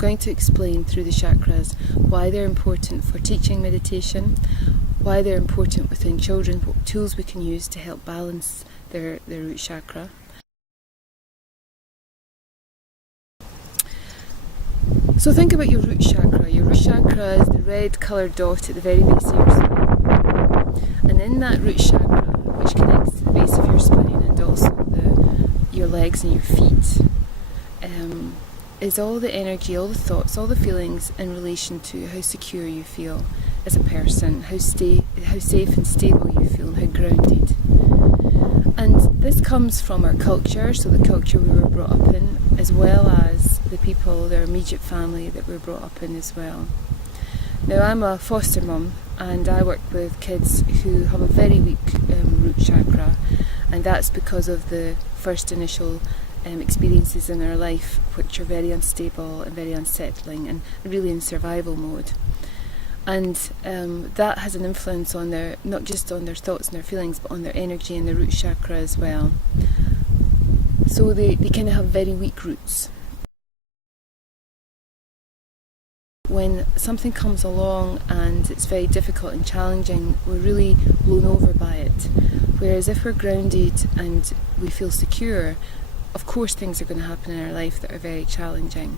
I'm going to explain through the chakras why they're important for teaching meditation, why they're important within children, what tools we can use to help balance their root chakra. So think about your root chakra. Your root chakra is the red coloured dot at the very base of your spine. And in that root chakra, which connects to the base of your spine and also your legs and your feet, is all the energy, all the thoughts, all the feelings in relation to how secure you feel as a person, how safe and stable you feel, and how grounded. And this comes from our culture, so the culture we were brought up in, as well as the people, their immediate family that we're brought up in as well. Now, I'm a foster mum, and I work with kids who have a very weak root chakra, and that's because of the first initial experiences in their life, which are very unstable and very unsettling and really in survival mode. And that has an influence on not just on their thoughts and their feelings, but on their energy and their root chakra as well. So they kind of have very weak roots. When something comes along and it's very difficult and challenging, we're really blown over by it. Whereas if we're grounded and we feel secure, of course things are going to happen in our life that are very challenging,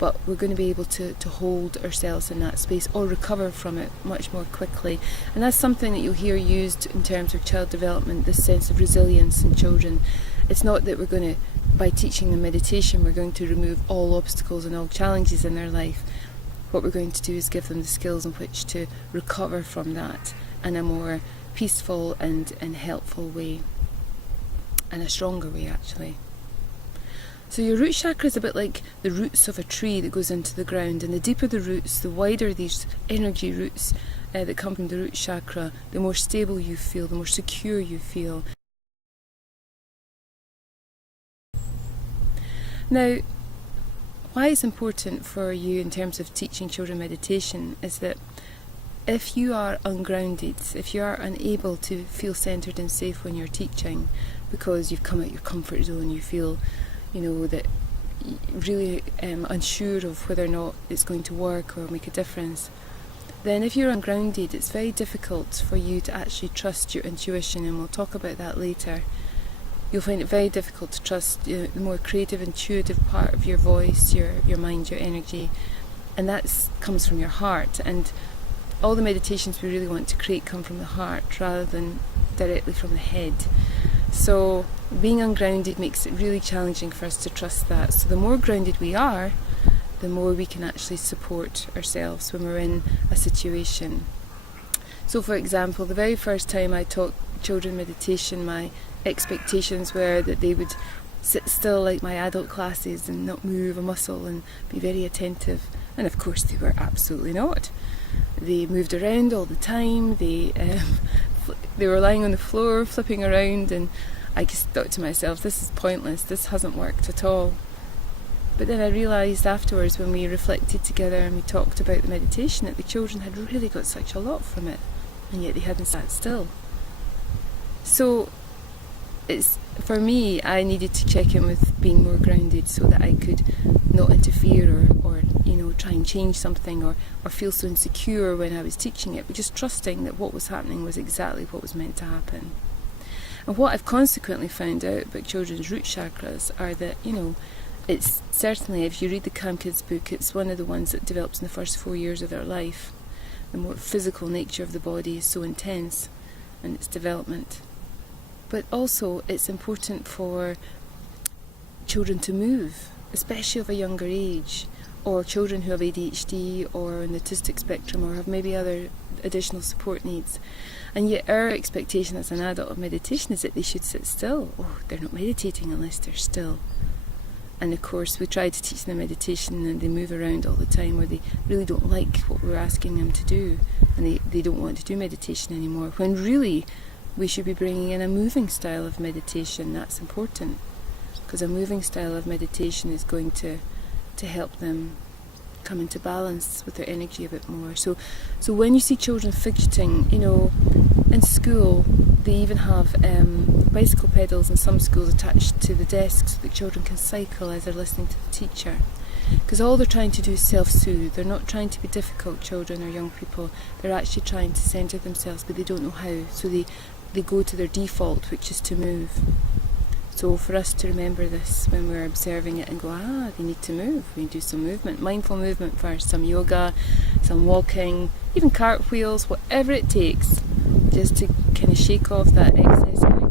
but we're going to be able to hold ourselves in that space or recover from it much more quickly. And that's something that you'll hear used in terms of child development, this sense of resilience in children. It's not that we're going to, by teaching them meditation, we're going to remove all obstacles and all challenges in their life. What we're going to do is give them the skills in which to recover from that in a more peaceful and helpful way, and a stronger way actually. So your root chakra is a bit like the roots of a tree that goes into the ground, and the deeper the roots, the wider these energy roots that come from the root chakra, the more stable you feel, the more secure you feel. Now, why it's important for you in terms of teaching children meditation is that if you are ungrounded, if you are unable to feel centred and safe when you're teaching because you've come out your comfort zone, you feel that really unsure of whether or not it's going to work or make a difference, then if you're ungrounded, it's very difficult for you to actually trust your intuition, and we'll talk about that later. You'll find it very difficult to trust the more creative, intuitive part of your voice, your mind, your energy, and that comes from your heart. And all the meditations we really want to create come from the heart rather than directly from the head. So being ungrounded makes it really challenging for us to trust that. So the more grounded we are, the more we can actually support ourselves when we're in a situation. So for example, the very first time I taught children meditation, my expectations were that they would sit still like my adult classes and not move a muscle and be very attentive. And of course they were absolutely not. They moved around all the time, they were lying on the floor, flipping around, and I just thought to myself, this is pointless, this hasn't worked at all. But then I realised afterwards, when we reflected together and we talked about the meditation, that the children had really got such a lot from it, and yet they hadn't sat still. So for me, I needed to check in with being more grounded so that I could not interfere or try and change something or feel so insecure when I was teaching it, but just trusting that what was happening was exactly what was meant to happen. And what I've consequently found out about children's root chakras are that, it's certainly, if you read the Calm Kids book, it's one of the ones that develops in the first 4 years of their life. The more physical nature of the body is so intense in its development. But also it's important for children to move, especially of a younger age, or children who have ADHD or on the autistic spectrum or have maybe other additional support needs. And yet our expectation as an adult of meditation is that they should sit still. Oh, they're not meditating unless they're still. And of course we try to teach them meditation and they move around all the time, or they really don't like what we're asking them to do, and they don't want to do meditation anymore, when really we should be bringing in a moving style of meditation. That's important, because a moving style of meditation is going to help them come into balance with their energy a bit more. So when you see children fidgeting, in school they even have bicycle pedals in some schools attached to the desks so that children can cycle as they're listening to the teacher. Because all they're trying to do is self-soothe. They're not trying to be difficult children or young people. They're actually trying to centre themselves, but they don't know how. So they go to their default, which is to move. So for us to remember this when we're observing it and go, they need to move. We do some movement, mindful movement first, some yoga, some walking, even cartwheels, whatever it takes, just to kind of shake off that excess energy